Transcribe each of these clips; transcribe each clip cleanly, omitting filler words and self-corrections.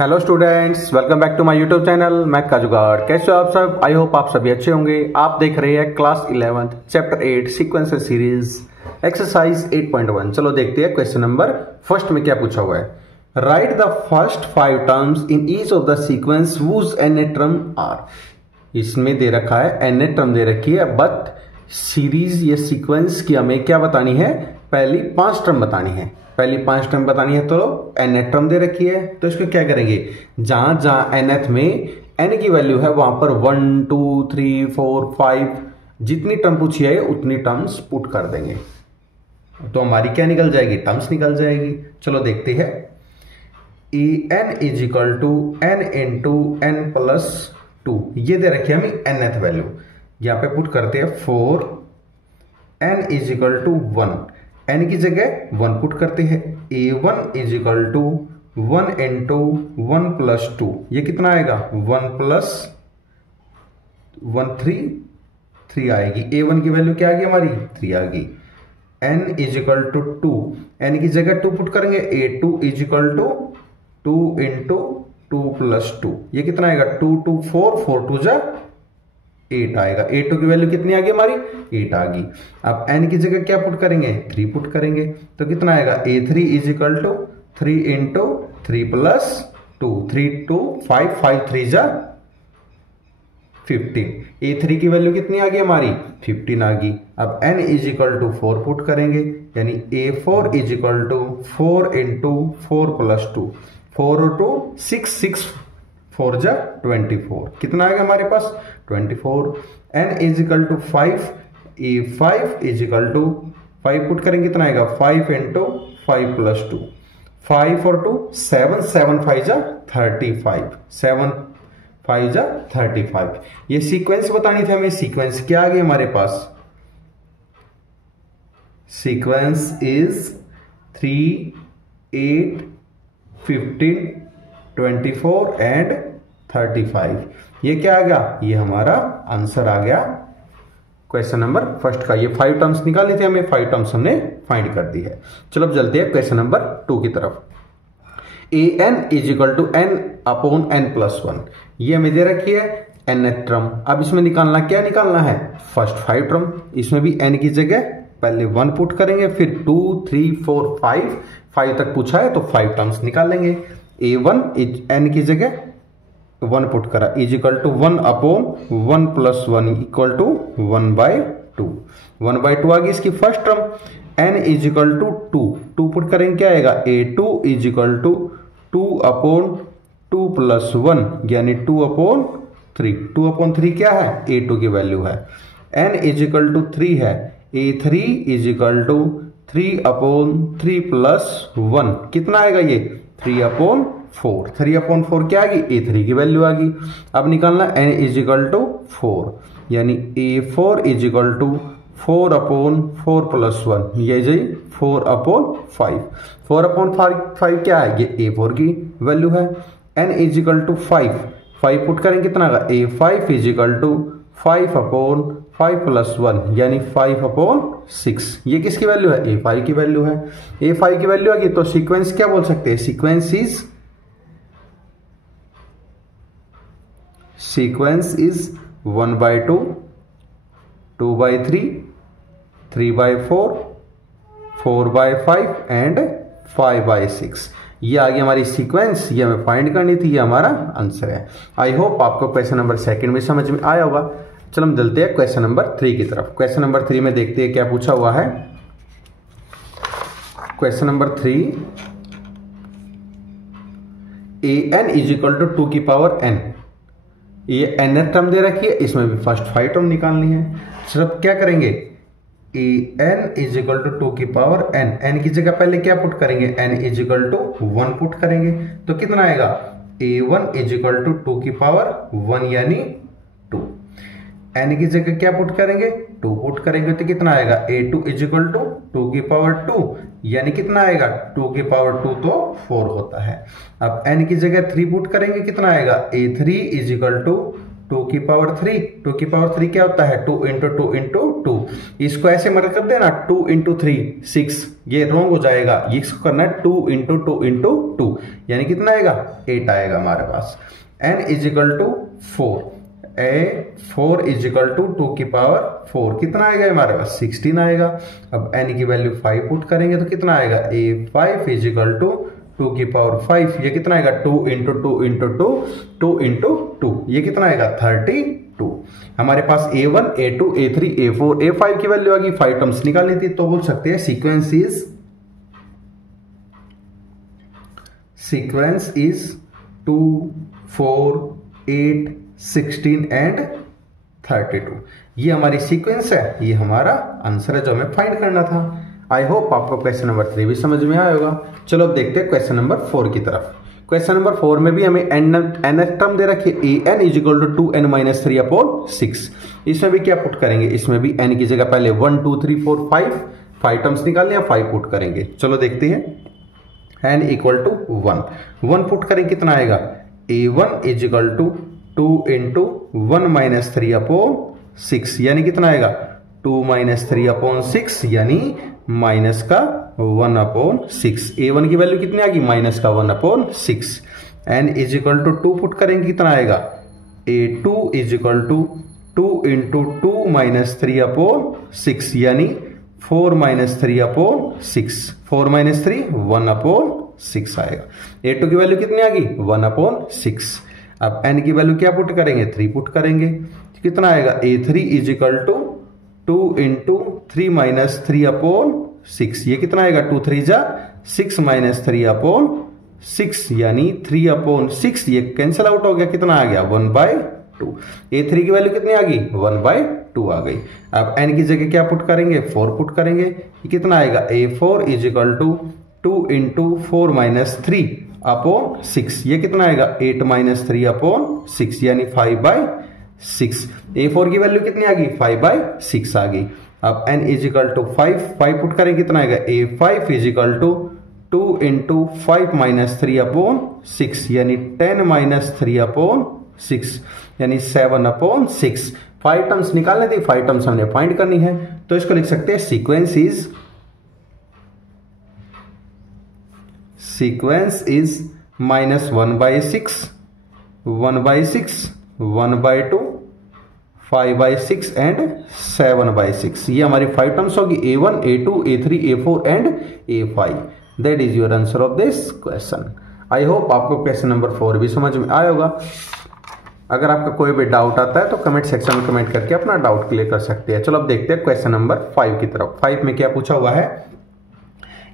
Hello students, welcome back to my YouTube channel. मैं काजुगाड़। कैसे हो आप सब? आई होप आप सभी अच्छे होंगे। आप देख रहे हैं class 11 chapter 8 sequencer series exercise 8.1। चलो देखते हैं क्वेश्चन नंबर फर्स्ट में क्या पूछा हुआ है। Write the first 5 terms in each of the sequence whose nth term are. इसमें दे रखा है nth टर्म दे रखी है, बट सीरीज या सीक्वेंस की हमें क्या बतानी है? पहली 5 टर्म बतानी है। पहली 5 टर्म बतानी है तो nth टर्म दे रखी है, तो इसको क्या करेंगे? जहां जहां nth में n की वैल्यू है वहां पर 1 2 3 4 5 जितनी टर्म पूछी है उतनी टर्म्स पुट कर देंगे, तो हमारी क्या निकल जाएगी? टर्म्स निकल जाएगी। चलो देखते हैं। n is equal to n into n plus 2, ये दे रखी है हमें nth वैल्यू। यहां पे पुट करते हैं 4 n is equal to 1, n की जगह 1 पुट करते हैं। a1 is equal to 1 into 1 plus 2, ये कितना आएगा? 1 प्लस 1 3 आएगी। a1 की वैल्यू क्या आ गई हमारी? 3 आ गई। n is equal to 2, n की जगह 2 पुट करेंगे। a2 is equal to 2 into 2 plus 2, ये कितना आएगा? 2 2 4 4 2 जा 8 आएगा। a2 की वैल्यू कितनी आ गई हमारी? 8 आ गई। अब n की जगह क्या पुट करेंगे? 3 पुट करेंगे, तो कितना आएगा? a3 is equal to 3 into 3 plus 2, 3 2 5 5 3 जा 15। a3 की वैल्यू कितनी आ गई हमारी? 15 आ गई। अब n is equal to 4 put करेंगे, यानी a4 is equal to 4 into 4 plus 2, 4 और 2 6 6 4 जा 24, कितना आएगा हमारे पास? 24। n is equal to 5, a5 is equal to 5 put करेंगे, कितना आएगा? 5 इंटू 5 प्लस 2, 5 और 2 7 7 5 जा 35, 7 5 जा 35। ये सीक्वेंस बतानी थी हमें। सीक्वेंस क्या आ गई हमारे पास? Sequence is 3 8 15 24 and 35। ये क्या आ गया? ये हमारा आंसर आ गया क्वेश्चन नंबर फर्स्ट का। ये 5 टर्म्स निकालनी थी हमें, 5 टर्म्स हमने फाइंड कर दी है। चलो अब चलते हैं क्वेश्चन नंबर 2 की तरफ। an is equal to n upon n plus 1, ये हमें दे रखी है nth टर्म। अब इसमें निकालना क्या निकालना है? First 5 term. इसमें भी n की जगह पहले 1 पुट करेंगे, फिर 2 3 4 5 तक पूछा है तो 5 टर्म्स निकालेंगे। a1 इज n की जगह 1 पुट करा, is equal to 1 upon 1 plus 1 equal to 1/2। 1/2 आ गई इसकी first term. n is equal to 2 put करेंगे, क्या आएगा? a2 is equal to 2 upon 2 plus 1, यानी 2 अपॉन 3। 2 अपॉन 3 क्या है? a2 की वैल्यू है। n इज इक्वल टू 3 है, a3 is equal to 3 upon 3 plus 1, कितना आएगा ये? 3 अपॉन 4। 3 अपॉन 4 क्या आ गई? a3 की वैल्यू आ गई। अब निकालना n इज इक्वल टू 4, यानी a4 is equal to 4 upon 4 plus 1, ये जी 4 अपॉन 5। 4 अपॉन 5 क्या है? ये a4 की वैल्यू है। n is equal to 5 put करेंगे, कितना आएगा? a5 is equal to 5 upon 5 plus 1, यानी 5 अपॉन 6। ये किसकी वैल्यू है? a5 की वैल्यू है। a5 की वैल्यू आ गई तो सीक्वेंस क्या बोल सकते हैं? Sequence is 1/2 2/3 3/4 4/5 and 5/6। ये आ गई हमारी सीक्वेंस, ये हमें फाइंड करनी थी, ये हमारा आंसर है। आई होप आपको क्वेश्चन नंबर 2 में समझ में आया होगा। चलो हम चलते हैं क्वेश्चन नंबर 3 की तरफ। क्वेश्चन नंबर 3 में देखते हैं क्या पूछा हुआ है। Question number 3, an is equal to 2 की पावर n, ये nth टर्म दे रखी है, इसमें भी फर्स्ट 5 टर्म निकालनी है। सिर्फ क्या करेंगे? an इज इक्वल टू 2 की पावर n की जगह पहले क्या पुट करेंगे? n is equal to 1 put करेंगे, तो कितना आएगा? a1 इज इक्वल टू 2 की पावर 1, यानी 2। n की जगह क्या पुट करेंगे? 2 पुट करेंगे, तो कितना आएगा? a2 इज इक्वल टू 2 की पावर 2, यानी कितना आएगा? 2 की पावर 2 तो 4 होता है। अब n की जगह 3 पुट करेंगे, कितना आएगा? a3 इज इक्वल टू 2 की पावर 3, 2 की पावर 3 क्या होता है 2 इंटू 2 इंटू 2। इसको ऐसे मदद कर देना 2 इंटू 3 6, ये रॉन्ग हो जाएगा, इसको करना है 2 इंटू 2 इंटू 2, यानी कितना आएगा 8 आएगा हमारे पास। n is equal to 4, 4 is equal to 2 की पावर 4 कितना आएगा हमारे पास 16 आएगा। अब n की वैल्यू 5 पुट करेंगे तो कितना आएगा a5 इजिकल टू 2 की पावर 5, ये कितना आएगा 2 इंटू 2 इंटू 2 2 इंटू 2, ये कितना आएगा 32। हमारे पास a1 a2 a3 a4 a5 की वैल्यू आ गई, 5 टर्म्स निकालनी थी, तो बोल सकते हैं सीक्वेंस इज 2 4 8 16 एंड 32। ये हमारी सीक्वेंस है, ये हमारा आंसर है जो हमें फाइंड करना था। आई होप आपको क्वेश्चन नंबर 3 भी समझ में आया होगा। चलो अब देखते हैं क्वेश्चन नंबर 4 की तरफ। क्वेश्चन नंबर 4 में भी हमें n टर्म दे रखी है, an इजिकल टू 2n-3/6। इसमें भी क्या पुट करेंगे, इसमें भी n की जगह पहले 1 2 3 4 5 टर्म्स निकालने हैं, 5 पुट करेंगे। चलो देखते हैं, n इक्वल टू 1 पुट करेंगे कितना आएगा a1 इजिकल टू 2 इंटू 1-3/6, यानी कितना आएगा 2-3/6, यानी माइनस का 1/6। a1 की वैल्यू कितनी आ गई माइनस का 1/6। n इजिकल टू 2 पुट करेंगे कितना आएगा a2 इजिकल टू 2 इंटू 2-3/6, यानी 4-3/6, 4-3 1/6 आएगा। a2 की वैल्यू कितनी आ गई 1/6। अब n की वैल्यू क्या पुट करेंगे 3 पुट करेंगे, कितना आएगा a3 इजिकल टू 2 इंटू 3-3/6, ये कितना आएगा 2 3 जा 6-3/6, यानी 3/6, ये कैंसिल आउट हो गया, कितना आ गया 1/2। a3 की वैल्यू कितनी आ गई 1/2 आ गई। अब n की जगह क्या पुट करेंगे 4 पुट करेंगे, ये कितना आएगा a4 इजिकल टू 2 इंटू 4-3/6, ये कितना आएगा 8-3/6, यानी 5/6। a4 की वैल्यू कितनी आ गई 5/6 आ गई। अब n इजिकल टू 5 पुट करेंगे, कितना आएगा a5 इजिकल टू 2 इंटू 5-3/6, यानी 10-3/6, यानी 7/6। 5 टर्म्स निकालने थी, 5 टर्म्स हमने फाइंड करनी है, तो इसको लिख सकते हैं सीक्वेंस इज -1/6 1/6 1/2 5/6 एंड 7/6। ये हमारी 5 टर्म्स होगी a1 a2 a3 a4 and a5। That is your answer of this question. I hope आपको क्वेश्चन नंबर 4 भी समझ में आया होगा। अगर आपका कोई भी डाउट आता है तो कमेंट सेक्शन में कमेंट करके अपना डाउट क्लियर कर सकते हैं। चलो अब देखते हैं क्वेश्चन नंबर 5 की तरफ। 5 में क्या पूछा हुआ है,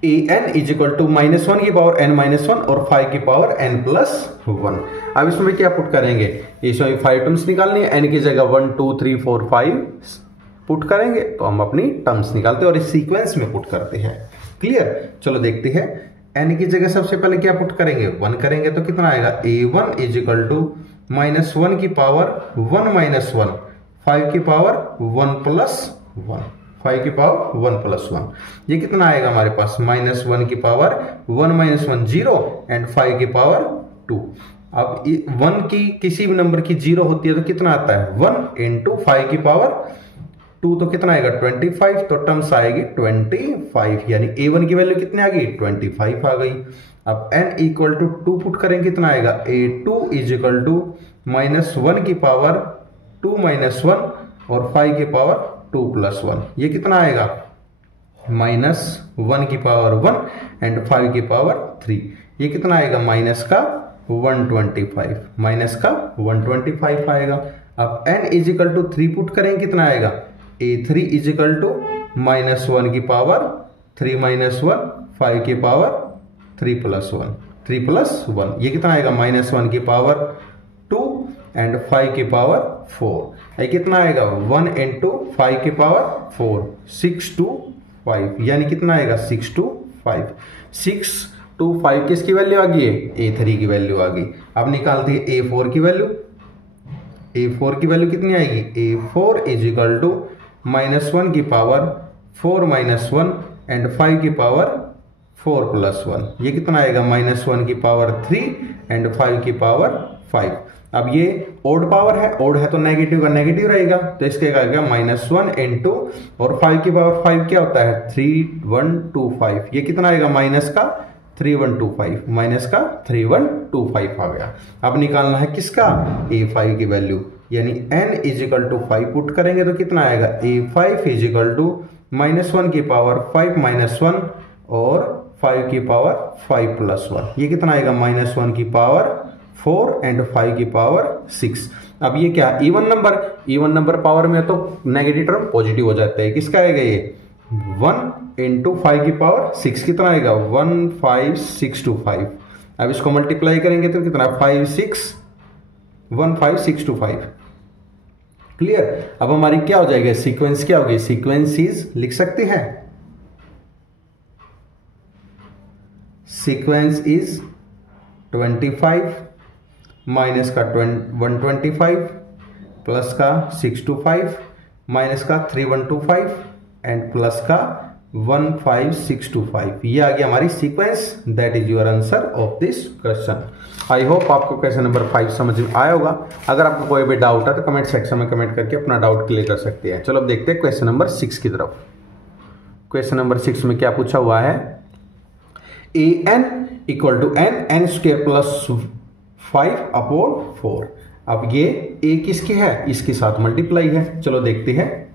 an इजिकल टू -1 की पावर n-1 और 5 की पावर n+1। अब इसमें क्या पुट करेंगे, इसमें 5 टर्म्स निकालनी है, n की जगह 1 2 3 4 5 पुट करेंगे तो हम अपनी टर्म्स निकालते हैं और इस सीक्वेंस में पुट करते हैं। क्लियर, चलो देखते हैं। n की जगह सबसे पहले क्या पुट करेंगे 1 करेंगे तो कितना आएगा a1 इजिकल टू -1 की पावर 1-1 5 की पावर 1+1 5 की पावर 1+1, ये कितना आएगा हमारे पास -1 की पावर 1-1 0 एंड 5 की पावर 2। अब 1 की किसी भी नंबर की 0 होती है तो कितना आता है 1 इंटू 5 की पावर 2, तो कितना आएगा 25, तो टर्म्स आएगी 25, यानी a1 की वैल्यू कितनी आ गई 25 आ गई। अब n इक्वल टू 2 पुट करेंगे, कितना आएगा a2 इजिकल टू -1 की पावर 2-1 और 5 की पावर 2+1, ये कितना आएगा -1 की पावर 1 एंड 5 की पावर 3, ये कितना आएगा -125 आएगा। अब n इजिकल टू 3 पुट करेंगे, कितना आएगा a3 इजिकल टू -1 की पावर 3-1 5 की पावर 3+1, ये कितना आएगा -1 की पावर 2 एंड 5 की पावर 4, ये कितना आएगा 1 इंटू 5 की पावर 4 6 to 5, यानी कितना आएगा 6 to 5। 6 to 5 किसकी वैल्यू आ गई है a3 की वैल्यू आ गई। अब निकालते हैं a4 की वैल्यू। a4 की वैल्यू कितनी आएगी a4 इजिकल टू -1 की पावर 4-1 एंड 5 की पावर 4+1, ये कितना आएगा -1 की पावर 3 एंड 5 की पावर 5। अब ये ओड पावर है, ओड है तो नेगेटिव का नेगेटिव रहेगा, तो इसके क्या आएगा -1 इंटू, और 5 की पावर 5 क्या होता है 3125। ये कितना आएगा माइनस का 3125, माइनस का 3125 आ गया। अब निकालना है किसका A5 की वैल्यू, यानी n इजिकल टू 5 पुट करेंगे तो कितना आएगा A5 इजिकल टू -1 की पावर 5 -1 और 5 की पावर 5 + 1, ये कितना आएगा -1 की पावर 4 एंड 5 की पावर 6। अब ये क्या इवन नंबर पावर में तो नेगेटिव टर्म पॉजिटिव हो जाता है, किसका आएगा ये 1 इंटू 5 की पावर 6, कितना आएगा 15625। अब इसको मल्टीप्लाई करेंगे तो कितना 15625। क्लियर। अब हमारी क्या हो जाएगा सीक्वेंस, क्या होगी सीक्वेंसीज लिख सकते हैं, सीक्वेंस इज 25 माइनस का 125 प्लस का 625 माइनस का 3125 एंड प्लस का 15625। ये आ गया हमारी sequence. That is your answer of this question. I hope आपको क्वेश्चन नंबर 5 समझ में आया होगा। अगर आपको कोई भी डाउट है तो कमेंट सेक्शन में कमेंट करके अपना डाउट क्लियर कर सकते हैं। चलो अब देखते हैं क्वेश्चन नंबर 6 की तरफ। क्वेश्चन नंबर 6 में क्या पूछा हुआ है, an equal to n square plus 5/4। अब ये a किसकी है, इसके साथ मल्टीप्लाई है। चलो देखते हैं,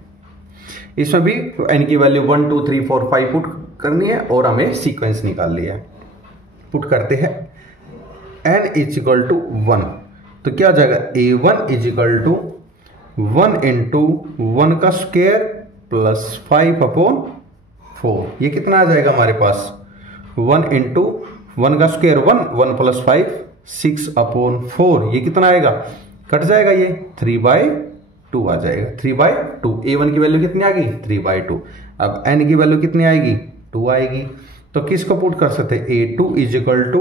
इसमें भी n की वैल्यू 1 2 3 4 5 पुट करनी है और हमें सीक्वेंस निकालनी है। पुट करते हैं n इज इक्वल टू 1, तो क्या हो जाएगा a1 is equal to 1 into 1 का स्क्वायर प्लस 5/4। ये कितना आ जाएगा हमारे पास 1 इंटू 1 का स्क्वायर 1 प्लस 5 6/4। ये कितना आएगा, कट जाएगा, ये 3/2 आ जाएगा, 3/2। a1 की वैल्यू कितनी आ गई 3/2। अब n की वैल्यू कितनी आएगी 2 आएगी, तो किसको पुट कर सकते हैं a2 is equal to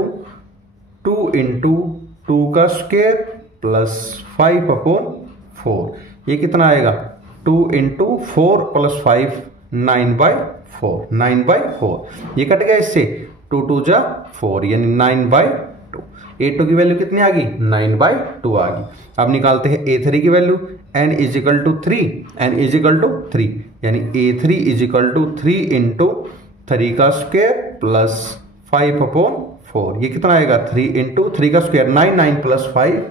2 into 2 का स्क्वायर प्लस 5/4। ये कितना आएगा 2 इंटू 4 प्लस 5 9/4, 9/4। ये कट गया इससे 2 2 जा 4, यानी 9/2। a2 की वैल्यू कितनी आ गई 9/2 आ गई। अब निकालते हैं a3 की वैल्यू, n is equal to 3, n is equal to 3, यानी a3 is equal to 3 into 3 का स्क्वायर प्लस 5/4। ये कितना आएगा 3 इंटू 3 का स्क्वायर 9, 9 प्लस 5,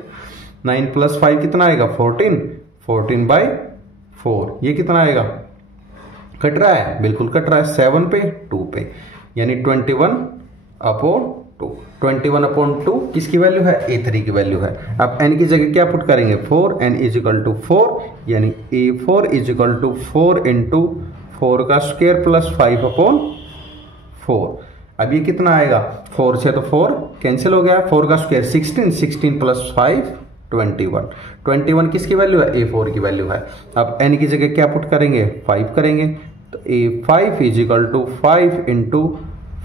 9 प्लस 5 कितना आएगा 14, 14/4। ये कितना आएगा, कट रहा है, बिल्कुल कट रहा है, 7 पे 2 पे, यानी 21/2। 21/2 किसकी वैल्यू है a3 की वैल्यू है। अब n की जगह क्या पुट करेंगे 4, n इज इक्वल टू 4, यानी a4 is equal to 4 into 4 का स्क्वायर प्लस 5/4। अब ये कितना आएगा 4 से तो 4 कैंसिल हो गया, 4 का स्क्वायर 16, 16 प्लस 5 21। 21 किसकी वैल्यू है a4 की वैल्यू है। अब n की जगह क्या पुट करेंगे 5 करेंगे, तो a5 is equal to 5 into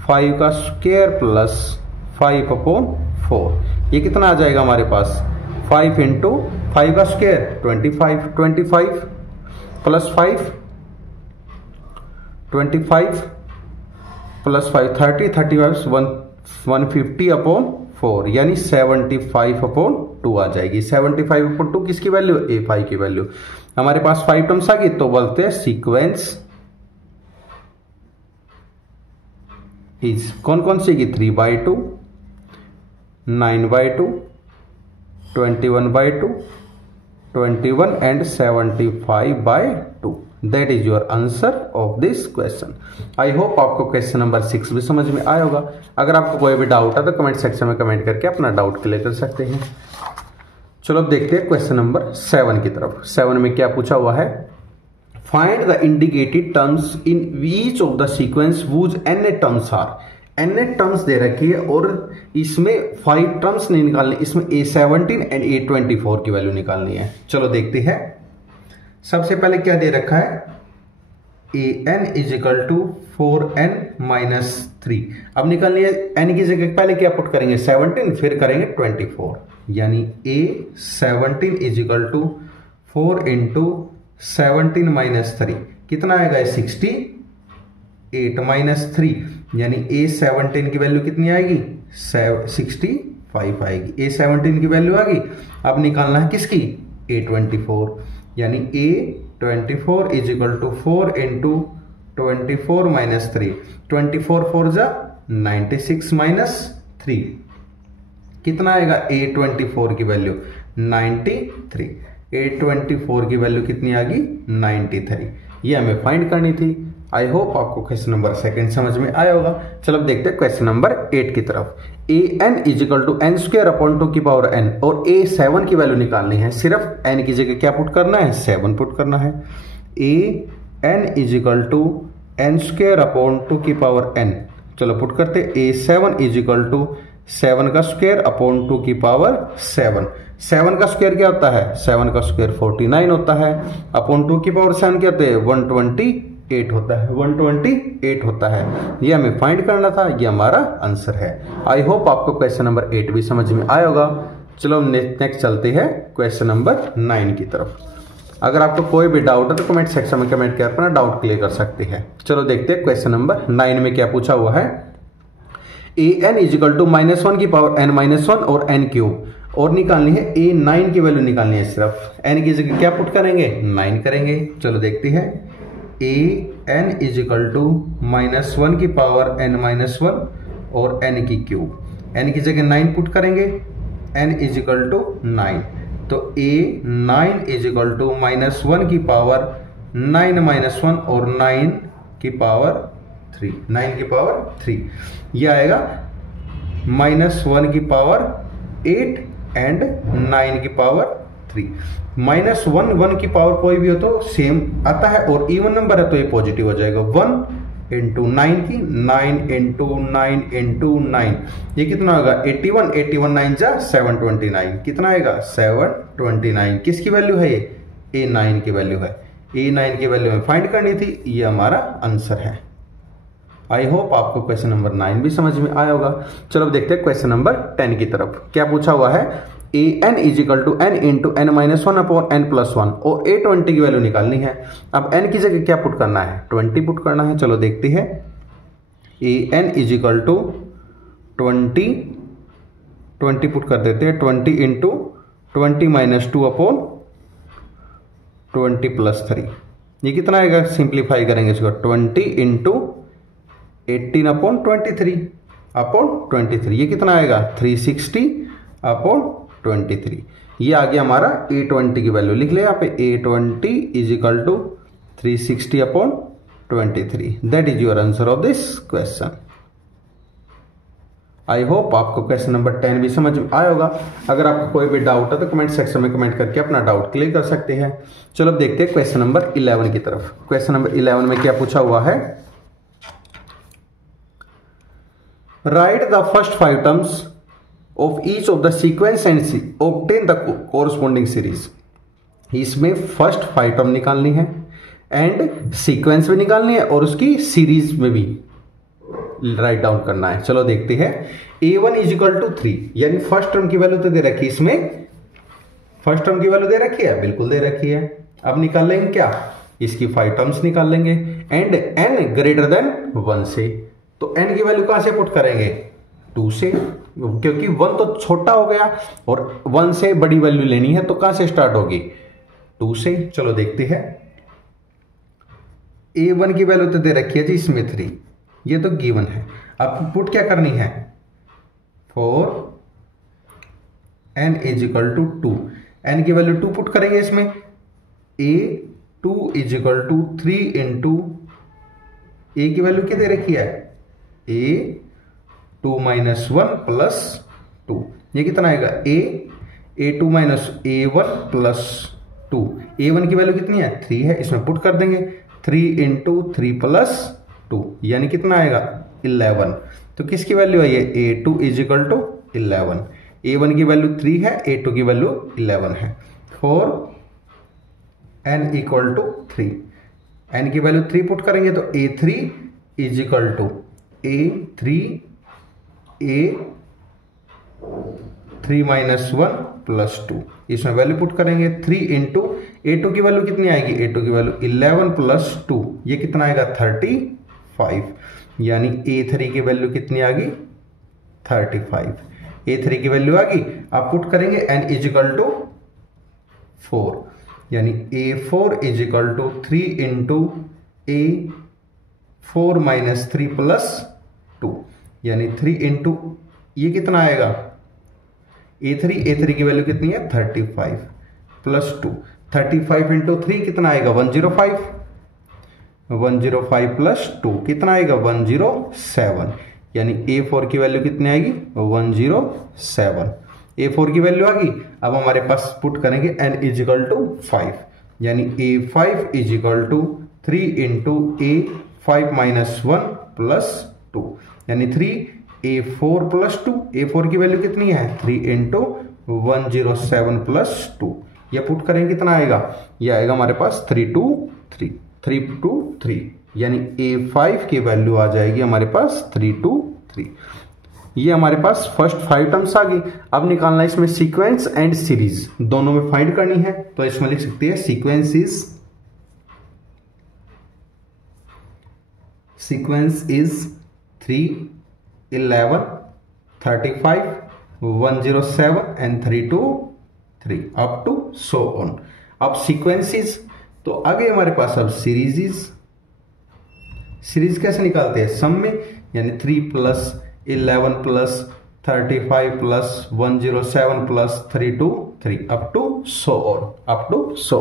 5 का स्क्वायर प्लस 5/4। ये कितना आ जाएगा हमारे पास 5 इंटू 5 का स्क्वायर 25, 25 प्लस 5 25 प्लस 5 30, 35 150/4, यानी 75/2 आ जाएगी। 75/2 किसकी वैल्यू a5 की वैल्यू। हमारे पास 5 टर्म्स आ गई, तो बोलते हैं सीक्वेंस इज कौन कौन सी की 3/2, 9/2, 21/2, 21 and 75/2। That is your answer of this question. I hope आपको क्वेश्चन नंबर 6 भी समझ में आया होगा। अगर आपको कोई भी डाउट है तो कमेंट सेक्शन में कमेंट करके अपना डाउट क्लियर कर सकते हैं। चलो अब देखते हैं क्वेश्चन नंबर 7 की तरफ। 7 में क्या पूछा हुआ है, find the indicated terms in each of the sequence whose n terms are. n terms दे रखी है और इसमें 5 टर्म्स नहीं निकालनी, इसमें a17 एंड a24 की वैल्यू निकालनी है। चलो देखते हैं। सबसे पहले क्या दे रखा है an is equal to 4n-3। अब निकालनी है n की जगह पहले क्या पुट करेंगे 17, फिर करेंगे 24, यानी a17 is equal to 4 into 17-3 कितना आएगा 68-3, यानी a17 की वैल्यू कितनी आएगी 65। 5 आएगी। A17 की वैल्यू आ गई। अब निकालना है किसकी, A24, यानी A24 is equal to 4 into 24 minus 3, 24 4 जा 96 माइनस 3, कितना आएगा A24 की वैल्यू 93। A24 की वैल्यू कितनी आ गई 93, ये हमें फाइंड करनी थी। आई होप आपको क्वेश्चन नंबर 2 समझ में आया होगा। चलो अब देखते हैं क्वेश्चन नंबर 8 की तरफ। an is equal to n square upon 2 की पावर n और A7 की वैल्यू निकालनी है। सिर्फ n की जगह क्या पुट करना है, 7 पुट करना है। an is equal to n square upon 2 की पावर n, चलो पुट करते। A7 इज इक्वल टू 7 का स्क्वायर अपॉन 2 की पावर 7। 7 का स्क्वायर क्या होता है, 7 का स्क्वायर 49 होता है, अपॉन 2 की पावर 7 क्या होते हैं 128 होता है, 128 होता है। ये हमें फाइंड करना था, ये हमारा आंसर है। आई होप आपको क्वेश्चन नंबर 8 भी समझ में आया होगा। चलो नेक्स्ट चलते हैं क्वेश्चन नंबर 9 की तरफ। अगर आपको कोई भी डाउट है तो कमेंट सेक्शन में कमेंट कर अपना डाउट क्लियर कर सकते हैं। चलो देखते हैं क्वेश्चन नंबर 9 में क्या पूछा हुआ है। an इज इक्वल टू -1 की पावर n माइनस 1 और n क्यूब, और निकालनी है A9 की वैल्यू निकालनी है। सिर्फ n की जगह क्या पुट करेंगे, 9 करेंगे। चलो देखते हैं। an इज इक्वल टू -1 की पावर n माइनस 1 और n की क्यूब, n की जगह 9 पुट करेंगे, n इज इक्वल टू 9, तो A9 इज इक्वल टू -1 की पावर 9 माइनस 1 और 9 की पावर 3, 9 की पावर 3, यह आएगा -1 की पावर 8 एंड 9 की पावर 3। -1 1 की पावर कोई भी हो तो सेम आता है, और इवन नंबर है तो ये पॉजिटिव हो जाएगा। 1 इंटू 9 की 9 इंटू 9 इंटू 9, ये कितना होगा 81, 81 9 जा 729, कितना आएगा 729। किसकी वैल्यू है ये, A9 की वैल्यू है। A9 की वैल्यू हमें फाइंड करनी थी, ये हमारा आंसर है। आई होप आपको क्वेश्चन नंबर 9 भी समझ में आया होगा। चलो देखते हैं क्वेश्चन नंबर 10 की तरफ। क्या पूछा हुआ है, an is equal to n into n minus 1 upon n plus 1 और A20 की वैल्यू निकालनी है। अब n की जगह क्या पुट करना है, 20 पुट करना है। चलो देखते हैं। an is equal to 20 put कर देते हैं, 20 इंटू 20 माइनस 2 अपॉन 20 प्लस 3, ये कितना आएगा, सिंप्लीफाई करेंगे इसको, 20 इंटू 18 अपॉन 23 अपॉन 23, ये कितना आएगा 360 अपॉन 23। ये आ गया हमारा A20 की वैल्यू। लिख ले यहाँ पे A20 is equal to 360 upon 23। That is your answer of this question. I hope आपको क्वेश्चन नंबर 10 भी समझ में आया होगा। अगर आपको कोई भी डाउट है तो कमेंट सेक्शन में कमेंट करके अपना डाउट क्लियर कर सकते हैं। चलो अब देखते हैं क्वेश्चन नंबर 11 की तरफ। क्वेश्चन नंबर 11 में क्या पूछा हुआ है, write the first 5 terms of each of the sequence and obtain the corresponding series. इसमें फर्स्ट 5 टर्म निकालनी है एंड सीक्वेंस में निकालनी है और उसकी सीरीज में भी राइट डाउन करना है। चलो देखते हैं। A1 इज इक्वल टू 3, यानी फर्स्ट टर्म की वैल्यू तो दे रखी है, इसमें फर्स्ट टर्म की वैल्यू दे रखी है, बिल्कुल दे रखी है। अब निकाल लेंगे क्या, इसकी 5 टर्म्स निकाल लेंगे एंड n ग्रेटर देन 1 से, तो n की वैल्यू कहां से पुट करेंगे 2 से, क्योंकि 1 तो छोटा हो गया और 1 से बड़ी वैल्यू लेनी है तो कहां से स्टार्ट होगी 2 से। चलो देखते हैं। A1 की वैल्यू तो दे रखी है जी इसमें 3, ये तो गिवन है। अब पुट क्या करनी है, 4 n is equal to 2, n की वैल्यू 2 पुट करेंगे इसमें। A2 is equal to 3 into A की वैल्यू क्या दे रखी है, A2 माइनस 1 प्लस 2, ये कितना आएगा A2 minus A1 plus 2। A1 की वैल्यू कितनी है 3 है, इसमें पुट कर देंगे 3 इंटू 3 प्लस 2, यानी कितना आएगा 11। तो किसकी वैल्यू है ये A2 is equal to 11। A1 की वैल्यू 3 है, A2 की वैल्यू 11 है। 4 n इक्वल टू 3, n की वैल्यू 3 पुट करेंगे तो A3 is equal to A3 minus 1 plus 2, इसमें वैल्यू पुट करेंगे 3 इंटू A2 की वैल्यू कितनी आएगी, A2 की वैल्यू 11 प्लस 2, ये कितना आएगा 35, यानी A3 की वैल्यू कितनी आ गई 35। A3 की वैल्यू आ गई। अब पुट करेंगे n इजिकल टू 4, यानी A4 is equal to 3 into A4 minus 3 plus 2, यानी 3 इंटू ये कितना आएगा A3 की वैल्यू कितनी है 35 प्लस 2, 35 इंटू 3 कितना आएगा 105, 105 प्लस 2 कितना आएगा 107, यानी A4 की वैल्यू कितनी आएगी 107। A4 की वैल्यू आ गई। अब हमारे पास पुट करेंगे n इजिकल टू 5, यानी A5 is equal to 3 into A5 minus 1 plus 2, यानी 3A4 प्लस 2, A4 की वैल्यू कितनी है 3 इंटू 107 प्लस 2, ये पुट करेंगे कितना आएगा, ये आएगा हमारे पास 323, यानी A5 की वैल्यू आ जाएगी हमारे पास 323। ये हमारे पास फर्स्ट 5 टर्म्स आ गई। अब निकालना है इसमें सीक्वेंस एंड सीरीज, दोनों में फाइंड करनी है। तो इसमें लिख सकते हैं sequence is 3, 11, 35, 107 and 323 up to so on. अब सीक्वेंसेस, तो आगे हमारे पास अब सीरीज कैसे निकालते हैं सम में, यानी 3 plus 11 plus 35 plus 107 plus 323 up to so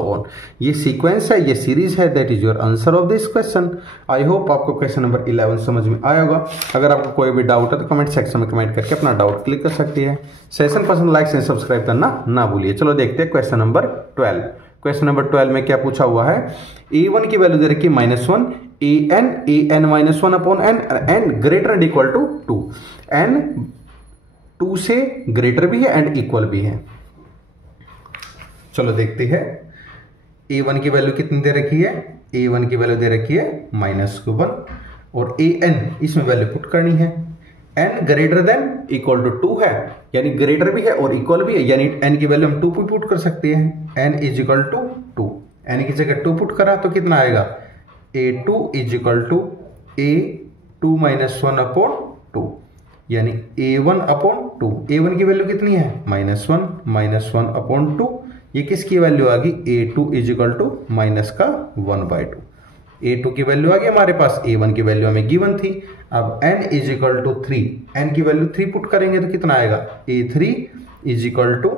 on. ये सीक्वेंस है, ये सीरीज है। That is your answer of this question. I hope आपको क्वेश्चन नंबर 11 समझ में आया होगा। अगर आपको कोई भी डाउट है तो कमेंट सेक्शन में कमेंट करके अपना डाउट क्लिक कर सकती है। सेशन पसंद लाइक एंड सब्सक्राइब करना ना भूलिए। चलो देखते हैं क्वेश्चन नंबर 12। क्वेश्चन नंबर 12 में क्या पूछा हुआ है, a1 की वैल्यू दे रखी है -1, an minus 1 upon n greater and equal to 2, n 2 से ग्रेटर भी है एंड इक्वल भी है। चलो देखते हैं a1 की वैल्यू कितनी दे रखी है, a1 की वैल्यू दे रखी है -1 और an इसमें वैल्यू पुट करनी है। n greater than equal to 2 है, यानी ग्रेटर भी है और इक्वल भी है, यानी n की वैल्यू हम 2 पे पुट कर सकते हैं। n is equal to 2, n की जगह 2 पुट करा तो कितना आएगा a2 is equal to a2 minus 1 upon 2, यानी a1 अपॉन 2। a1 की वैल्यू कितनी है -1 अपॉन 2, ये किसकी वैल्यू आ गई a2 is equal to minus का 1/2। a2 की वैल्यू आ गई हमारे पास, a1 की वैल्यू हमें गिवन थी। अब n is equal to 3, n की वैल्यू 3 पुट करेंगे तो कितना आएगा a3 is equal to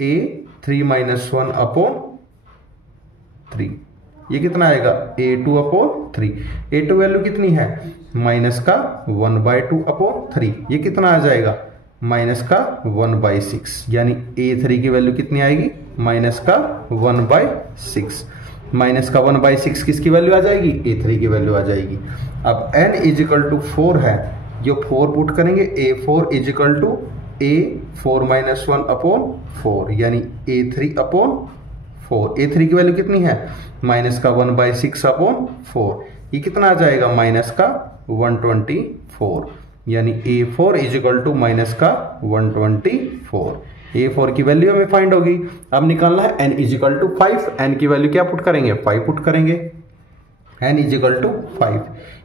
a3 minus 1 upon 3, ये कितना आएगा a2 अपॉन 3। a2 वैल्यू कितनी है माइनस का 1/2 अपॉन 3, ये कितना आ जाएगा माइनस का 1/6, यानी a3 की वैल्यू कितनी आएगी माइनस का 1/6। माइनस का 1/6 किसकी वैल्यू आ जाएगी a3 की वैल्यू आ जाएगी। अब n इज इक्वल टू 4 है, जो 4 पुट करेंगे a4 is equal to a4 minus 1 upon 4, यानी a3 अपॉन 4। a3 की वैल्यू कितनी है माइनस का 1/6 अपॉन 4, ये कितना आ जाएगा माइनस का 124, यानी a4 is equal to minus का 124। a4 की वैल्यू हमें फाइंड होगी। अब निकालना है n is equal to 5, n की वैल्यू क्या पुट करेंगे 5 पुट करेंगे, n इज इक्वल टू 5,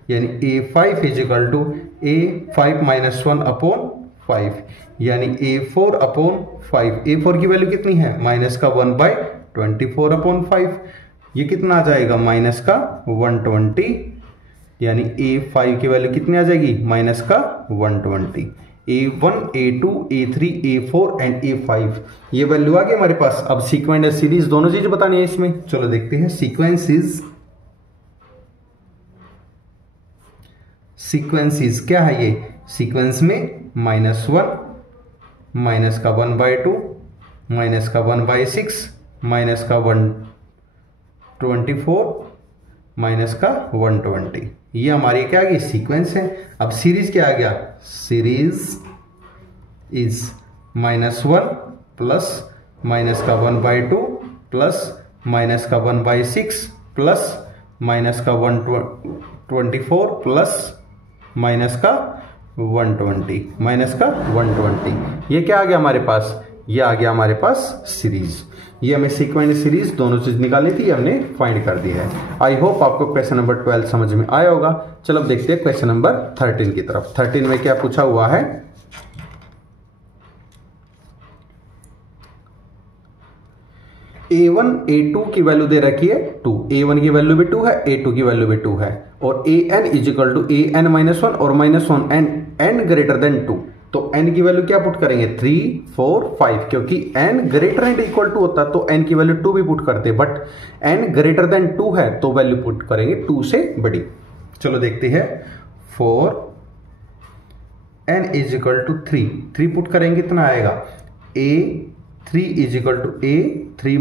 यानी a5 is equal to a5 minus 1 upon 5, यानी a4 अपॉन 5। a4 की वैल्यू कितनी है माइनस का 1/24 अपॉन 5, ये कितना आ जाएगा माइनस का 120, यानी a5 की वैल्यू कितनी आ जाएगी माइनस का 120। a1 a2 a3 a4 and a5 ये वैल्यू आ गई हमारे पास। अब सीक्वेंस और सीरीज दोनों चीज बतानी है इसमें। चलो देखते हैं सीक्वेंसेस क्या है ये। सीक्वेंस में -1 माइनस का 1/2 माइनस का 1/6 माइनस का 124 माइनस का 120, ये हमारी क्या आ गई सीक्वेंस है। अब सीरीज क्या आ गया, सीरीज इज -1 प्लस माइनस का 1/2 प्लस माइनस का 1/6 प्लस माइनस का 124 प्लस माइनस का 120 माइनस का 120, ये क्या आ गया हमारे पास, ये आ गया हमारे पास सीरीज। ये हमें सीक्वेंस सीरीज दोनों चीज निकालनी थी, हमने फाइंड कर दी है। आई होप आपको क्वेश्चन नंबर 12 समझ में आया होगा। चलो अब देखते हैं क्वेश्चन नंबर 13 की तरफ। 13 में क्या पूछा हुआ है, A1 A2 की वैल्यू दे रखी है 2, A1 की वैल्यू भी 2 है, A2 की वैल्यू भी 2 है, और an इजिकल टू an-1 और -1 एंड n ग्रेटर देन 2। तो n की वैल्यू क्या पुट करेंगे 3 4 5, क्योंकि n greater and equal to होता तो n की वैल्यू 2 भी पुट करते, बट n ग्रेटर देन 2 है तो वैल्यू पुट करेंगे 2 से बड़ी। चलो देखते हैं, 4 n इजिकल टू 3 पुट करेंगे कितना आएगा, A3 इजिकल टू A3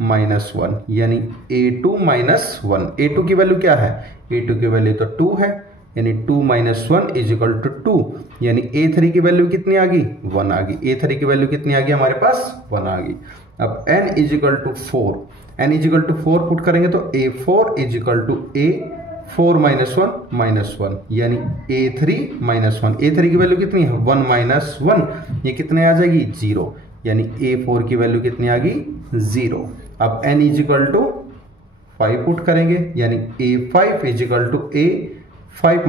-1 यानी A2 -1। A2 की वैल्यू क्या है, A2 की वैल्यू तो 2 है, यानी 2 - 1 इजिकल टू 2, यानी A3 की वैल्यू कितनी आ गई 1 आ गई। A3 की वैल्यू कितनी आ गई हमारे पास 1 आ गई। अब n is equal to 4, n is equal to 4 put करेंगे तो A4 इजिकल टू A4 -1 यानी A3 -1। A3 की वैल्यू कितनी है 1 - 1, ये कितने आ जाएगी 0, यानी A4 की वैल्यू कितनी आ गई 0। अब n इजिकल टू 5 पुट करेंगे, यानी A5 इजिकल टू A5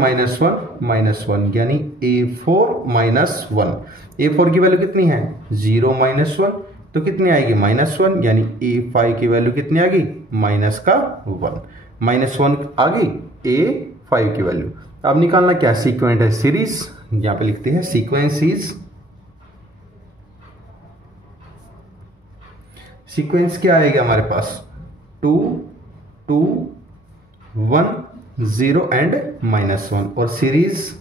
-1 यानी A4 -1। A4 की वैल्यू कितनी है 0 -1, तो कितनी आएगी -1, यानी A5 की वैल्यू कितनी आ गई -1 आ गई A5 की वैल्यू। अब निकालना क्या, सीक्वेंट है सीरीज, यहां पे लिखते हैं सीक्वेंस इज, सीक्वेंस क्या आएगा हमारे पास 2 2 1 0 एंड -1, और सीरीज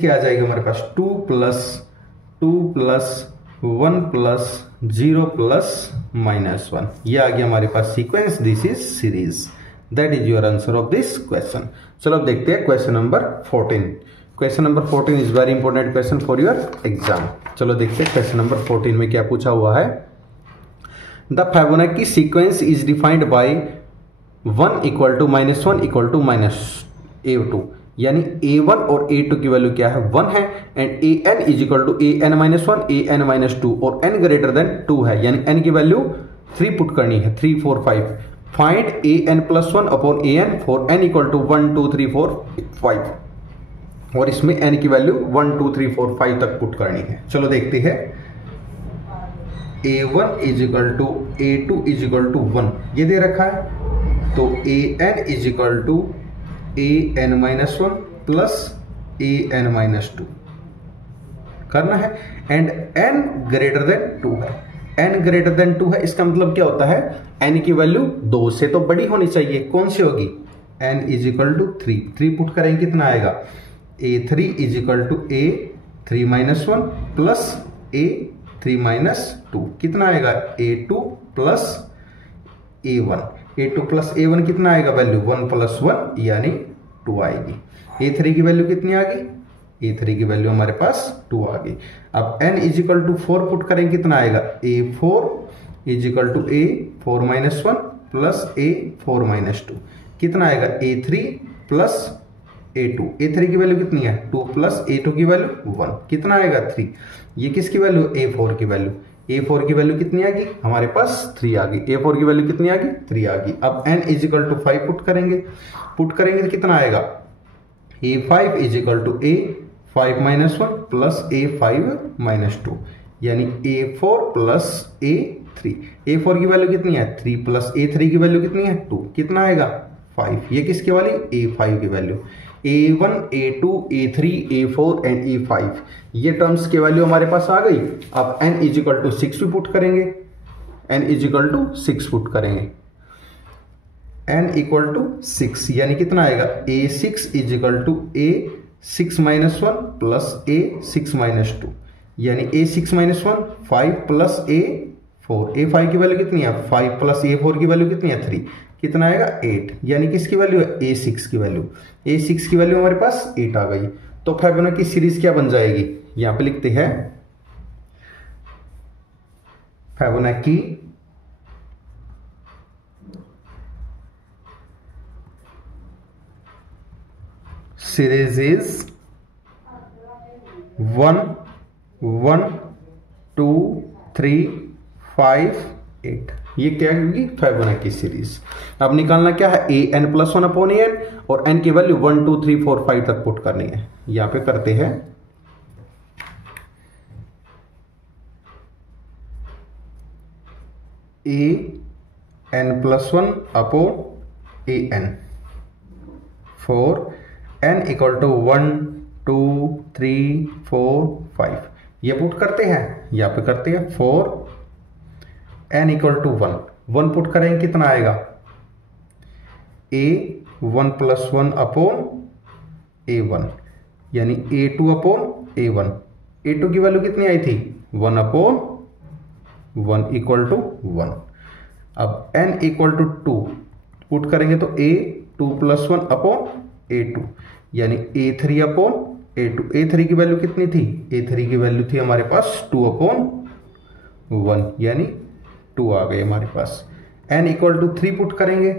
क्या आ जाएगा हमारे पास 2 + 1 + 0 + -1, ये आ गया हमारे पास sequence, this is series. That is your answer of this question. चलो अब देखते हैं question number 14। Question number 14 is very important question for your exam. चलो देखते हैं क्वेश्चन नंबर 14 में क्या पूछा हुआ है। The Fibonacci sequence is defined by 1 = -1 = -A2, यानी A1 और A2 की वैल्यू क्या है 1 है, and an is equal to an-1 an-2 और n ग्रेटर देन 2 है, यानी n की वैल्यू 3 पुट करनी है 3 4 5। Find an+1 upon an for n equal to 1 2 3 4 5, और इसमें n की वैल्यू 1 2 3 4 5 तक पुट करनी है। चलो देखते हैं, A1 is equal to A2 is equal to 1 ये दे रखा है, तो an is equal to an-1 plus an-2 करना है, एंड n ग्रेटर देन 2 है, n ग्रेटर देन 2 है, इसका मतलब क्या होता है n की वैल्यू 2 से तो बड़ी होनी चाहिए, कौन सी होगी n इजिकल टू 3 पुट करेंगे कितना आएगा A3 is equal to A3 -1 plus A3 -2 कितना आएगा A2 plus A1 plus A1 कितना आएगा वैल्यू 1 + 1 यानी 2 आएगी। A3 की वैल्यू कितनी आ गई, A3 की वैल्यू हमारे पास 2 आ गई। अब n इजिकल टू 4 पुट करेंगे कितना आएगा A4 is equal to A4 -1 plus A4 -2 कितना आएगा A3 प्लस A2। A3 की वैल्यू कितनी है 2 प्लस A2 की वैल्यू 1 कितना आएगा 3। ये किसकी वैल्यू A4 की वैल्यू, A4 की वैल्यू कितनी आ गई हमारे पास 3 आ गई। A4 की वैल्यू कितनी आ गई 3 आ गई। अब n इजिकल टू 5 पुट करेंगे तो कितना आएगा A5 is equal to A5 -1 plus A5 -2 यानी A4 प्लस A3। A4 की वैल्यू कितनी है 3 प्लस A3 की वैल्यू कितनी है 2 कितना आएगा 5। ये किसकी वाली A5 की value. A1 A2 A3 A4 and A5 ये टर्म्स की वैल्यू हमारे पास आ गई। अब n इजिकल टू 6 भी पुट करेंगे, n इजिकल टू 6 पुट करेंगे, n इक्वल टू 6 यानी कितना आएगा A6 is equal to A6 -1 plus A6 -2 यानी A6 -1 5 प्लस A4। A5 की वैल्यू कितनी है 5 प्लस A4 की वैल्यू कितनी है 3 कितना आएगा 8 यानी किसकी वैल्यू है A6 की वैल्यू। A6 की वैल्यू हमारे पास 8 आ गई। तो फिबोनाची सीरीज क्या बन जाएगी, यहां पे लिखते हैं फिबोनाची सीरीज इज 1 1 2 3 5 8। ये क्या होगी फिबोनाची सीरीज। अब निकालना क्या है an+1 अपॉन an और n की वैल्यू 1 2 3 4 5 तक पुट करनी है। यहां पे करते हैं a n plus 1 upon a n for n equal to 1 2 3 4 5। ये पुट करते हैं, यहाँ पे करते हैं। For n equal to 1 put करेंगे कितना आएगा, ए 1 प्लस 1 अपॉन ए 1 यानी ए 2 अपॉन ए 1। ए 2 की वैल्यू कितनी आई थी, 1 अपॉन 1 इक्वल टू 1। अब n इक्वल टू 2 पुट करेंगे तो a 2 प्लस 1 अपॉन ए 2 यानी ए 3 अपॉन ए 2। ए 3 की वैल्यू कितनी थी, ए 3 की वैल्यू थी हमारे पास 2 अपॉन 1 यानी 2 आ गए हमारे पास। n इक्वल टू 3 पुट करेंगे,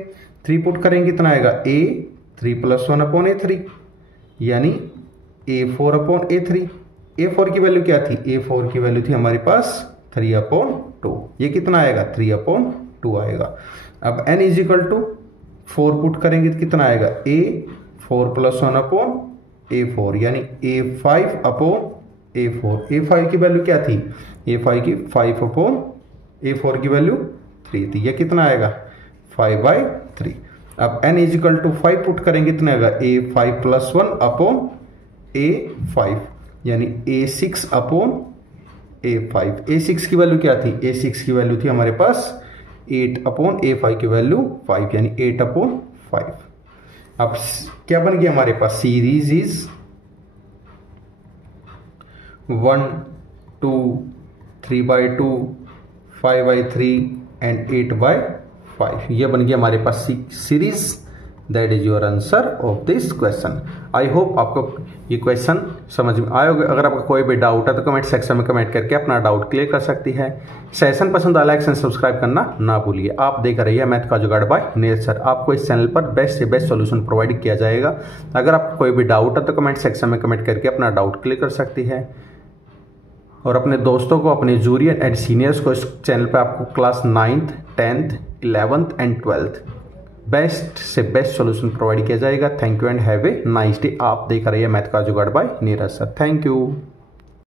3 पुट करेंगे कितना आएगा, a 3 प्लस 1 अपॉन ए 3 यानी ए 4 अपॉन ए 3। ए 4 की वैल्यू क्या थी, ए 4 की वैल्यू थी हमारे पास 3 अपॉन 2। ये कितना आएगा, 3 अपॉन 2 आएगा। अब n is equal to 4 put करेंगे तो कितना आएगा, a 4 प्लस 1 अपॉन ए 4 यानी ए 5 अपॉन ए 4। ए 5 की वैल्यू क्या थी, ए 5 की 5 अपॉन ए 4 की वैल्यू 3 थी। ये कितना आएगा, 5/3। अब n is equal to 5 put करेंगे कितना आएगा, ए 5 प्लस 1 अपॉन ए 5 यानी ए 6 अपॉन ए 5। ए 6 की वैल्यू क्या थी, ए 6 की वैल्यू थी हमारे पास 8 अपॉन ए 5 की वैल्यू 5 यानी 8 अपॉन 5। अब क्या बन गया हमारे पास, सीरीज इज 1 2 3/2 5/3 एंड 8/5। ये बन गया हमारे पास series. That is your answer of this question. I hope आपको ये क्वेश्चन समझ में आया होगा। अगर आपका कोई भी डाउट है तो कमेंट सेक्शन में कमेंट करके अपना डाउट क्लियर कर सकती है। सेशन पसंद आया लाइक एंड सब्सक्राइब करना ना भूलिए। आप देख रही है मैथ का जुगाड़ बाय नीरज सर। आपको इस चैनल पर बेस्ट से बेस्ट सॉल्यूशन प्रोवाइड किया जाएगा। अगर आपको कोई भी डाउट है तो कमेंट सेक्शन में कमेंट करके अपना डाउट क्लियर कर सकती है और अपने दोस्तों को, अपने जूनियर एंड सीनियर्स को इस चैनल पर आपको class 9th 10th 11th and 12th best से बेस्ट सॉल्यूशन प्रोवाइड किया जाएगा। Thank you and have a nice day. आप देख रहे हैं मैथ का जुगाड़ by Neeraj sir. Thank you.